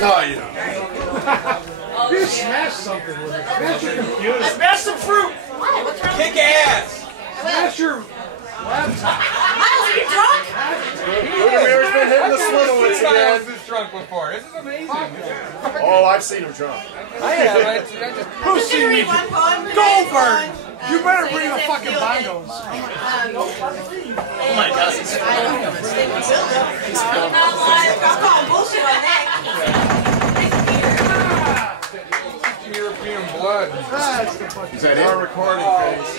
No, you don't. You smash something with it. Smash your computer. Smash some fruit. What's wrong? Kick ass. Smash your laptop. Miles, are you drunk? Bear's been hitting the swivel with I was this drunk before. This is amazing. Oh, I've seen him drunk. I have. I just Who's seen me? Goldberg! You better bring the fucking bongos. Oh my God. I'm calling bullshit on that. European blood. That's the fucking... Is that our recording phase?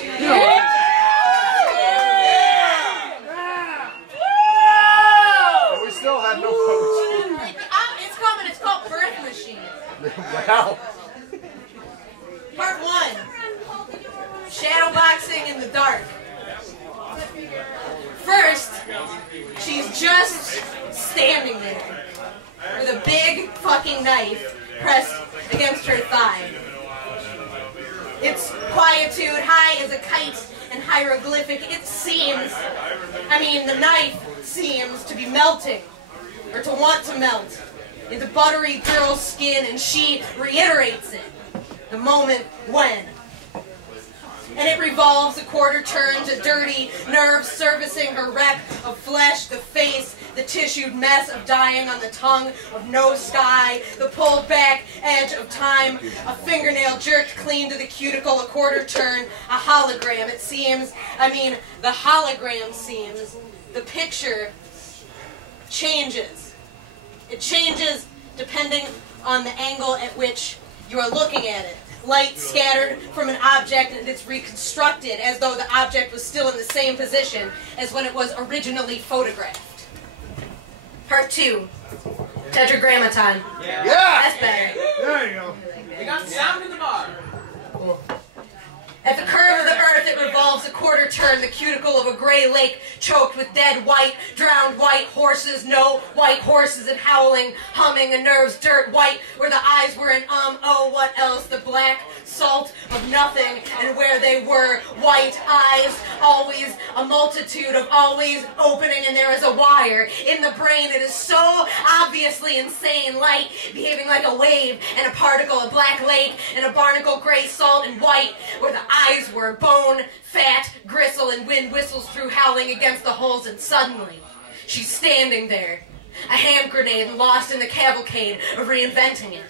But we still have no coach. It's coming. It's called Birth Machine. Wow. Part 1. Shadowboxing in the dark. First, she's just standing there with a big fucking knife pressed against her thigh. Its quietude, high as a kite and hieroglyphic, it seems, the knife seems to be melting, or to want to melt, into buttery girl's skin, and she reiterates it, the moment when. And it revolves, a quarter turns, a dirty nerve servicing her wreck of flesh, the face, the tissued mess of dying on the tongue of no sky, the pulled back edge of time, a fingernail jerked clean to the cuticle, a quarter turn, a hologram, it seems. The hologram seems. The picture changes. It changes depending on the angle at which you are looking at it. Light scattered from an object, and it's reconstructed as though the object was still in the same position as when it was originally photographed. Part 2. Tetragrammaton. Yeah! That's better. There you go. We got sound in the bar. At the curve of the earth, it revolves a quarter turn, the cuticle of a gray lake choked with dead white, drowned white horses, no white horses and howling, humming, and nerves dirt white, where the eyes were in oh, what else, the black salt of nothing, and where they were, white eyes, always a multitude of always opening, and there is a wire in the brain that is so obviously insane, light, behaving like a wave, and a particle, a black lake, and a barnacle gray salt and white, where the eyes were bone, fat, gristle, and wind whistles through howling against the holes, and suddenly, she's standing there, a hand grenade lost in the cavalcade of reinventing it.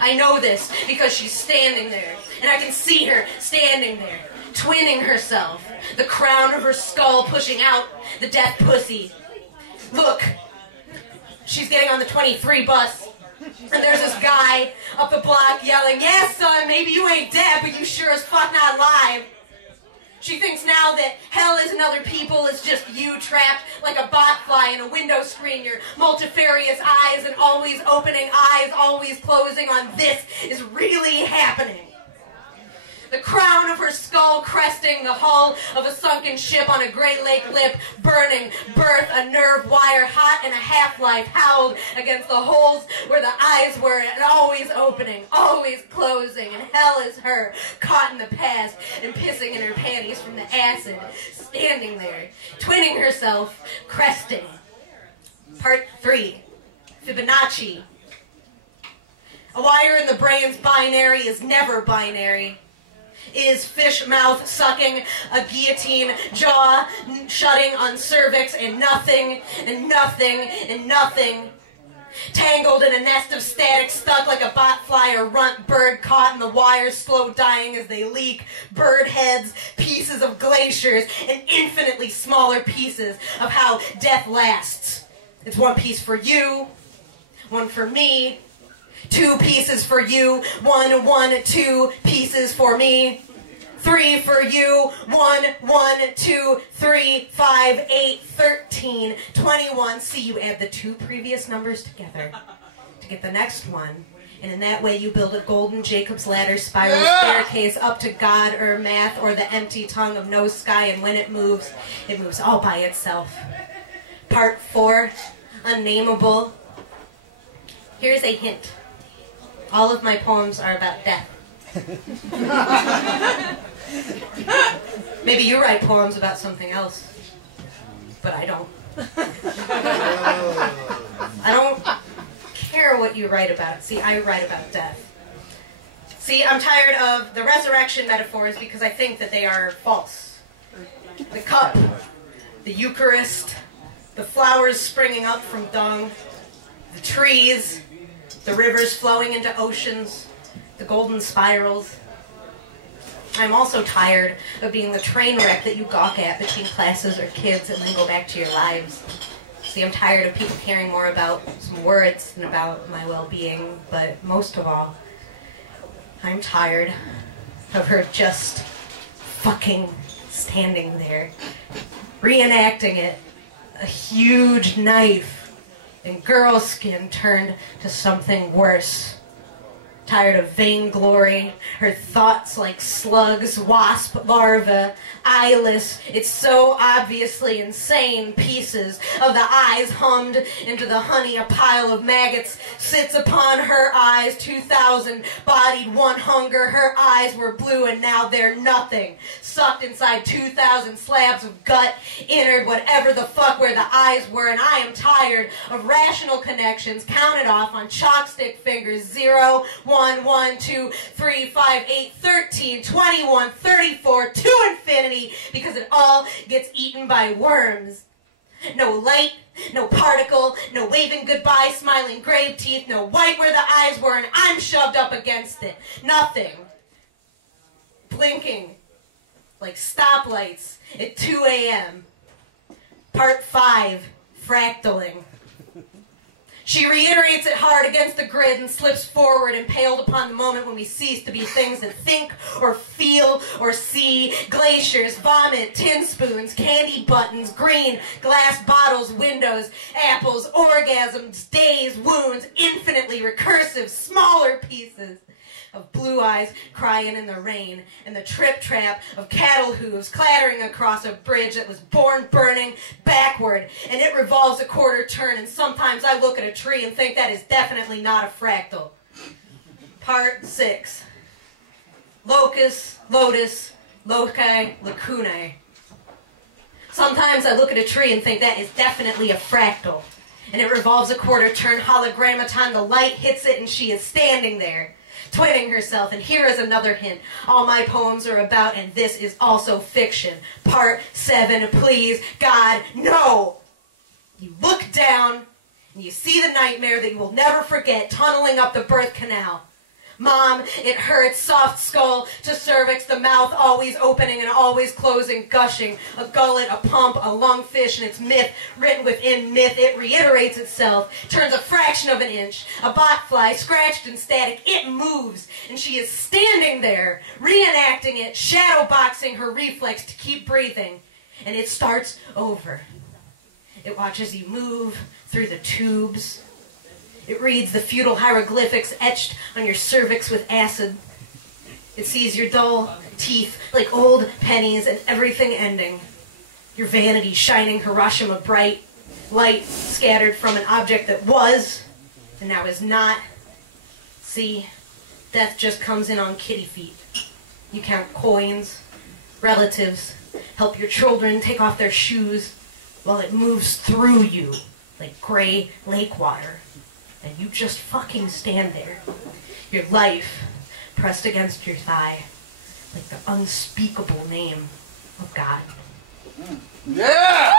I know this because she's standing there, and I can see her standing there, twinning herself, the crown of her skull pushing out the death pussy. Look, she's getting on the 23 bus. And there's this guy up the block yelling, "Yeah, son, maybe you ain't dead, but you sure as fuck not alive." She thinks now that hell isn't other people, it's just you trapped like a botfly in a window screen, your multifarious eyes and always opening eyes, always closing on this is really happening. The crown of her skull cresting the hull of a sunken ship on a Great Lake lip, burning, birth, a nerve wire, hot and a half-life, howled against the holes where the eyes were, and always opening, always closing, and hell is her, caught in the past, and pissing in her panties from the acid, standing there, twinning herself, cresting. Part 3. Fibonacci. A wire in the brain's binary is never binary. Is fish mouth sucking, a guillotine jaw shutting on cervix, and nothing, and nothing, and nothing. Tangled in a nest of static, stuck like a botfly or runt bird caught in the wires, slow dying as they leak. Bird heads, pieces of glaciers, and infinitely smaller pieces of how death lasts. It's one piece for you, one for me. 2 pieces for you, 2 pieces for me. 3 for you, 1, 2, 3, 5, 8, 13, 21. See, you add the 2 previous numbers together to get the next one. And in that way you build a golden Jacob's ladder spiral staircase up to God or math or the empty tongue of no sky, and when it moves all by itself. Part 4, unnameable. Here's a hint. All of my poems are about death. Maybe you write poems about something else, but I don't. I don't care or what you write about. See, I write about death. See, I'm tired of the resurrection metaphors because I think that they are false. The cup, the Eucharist, the flowers springing up from dung, the trees, the rivers flowing into oceans, the golden spirals. I'm also tired of being the train wreck that you gawk at between classes or kids and then go back to your lives. See, I'm tired of people caring more about some words than about my well-being, but most of all, I'm tired of her just fucking standing there, reenacting it. A huge knife and girl skin turned to something worse. Tired of vainglory, her thoughts like slugs, wasp larvae, eyeless, it's so obviously insane, pieces of the eyes hummed into the honey, a pile of maggots sits upon her eyes, 2,000, bodied one hunger, her eyes were blue and now they're nothing, sucked inside 2,000 slabs of gut, innard, whatever the fuck where the eyes were, and I am tired of rational connections counted off on chalkstick fingers, 0, 1, 1, 2, 3, 5, 8, 13, 21, 34, to infinity, because it all gets eaten by worms. No light, no particle, no waving goodbye, smiling grave teeth, no white where the eyes were, and I'm shoved up against it. Nothing. Blinking like stoplights at 2 a.m. Part 5, fractaling. She reiterates it hard against the grid and slips forward, impaled upon the moment when we cease to be things that think or feel or see. Glaciers, vomit, tin spoons, candy buttons, green, glass bottles, windows, apples, orgasms, days, wounds, infinitely recursive, smaller pieces of blue eyes crying in the rain, and the trip-trap of cattle hooves clattering across a bridge that was born burning backward, and it revolves a quarter turn, and sometimes I look at a tree and think that is definitely not a fractal. Part 6. Locus, lotus, loci, lacunae. Sometimes I look at a tree and think that is definitely a fractal, and it revolves a quarter turn, hologrammaton, the light hits it, and she is standing there, twitting herself, and here is another hint. All my poems are about, and this is also fiction. Part 7, please, God, no! You look down, and you see the nightmare that you will never forget tunneling up the birth canal. Mom, it hurts, soft skull to cervix, the mouth always opening and always closing, gushing, a gullet, a pump, a lungfish, and its myth written within myth. It reiterates itself, turns a fraction of an inch, a botfly scratched and static, it moves, and she is standing there, reenacting it, shadowboxing her reflex to keep breathing, and it starts over. It watches you move through the tubes. It reads the feudal hieroglyphics etched on your cervix with acid. It sees your dull teeth like old pennies and everything ending. Your vanity shining Hiroshima bright, light scattered from an object that was and now is not. See, death just comes in on kitty feet. You count coins, relatives, help your children take off their shoes while it moves through you like gray lake water. And you just fucking stand there, your life pressed against your thigh, like the unspeakable name of God. Yeah!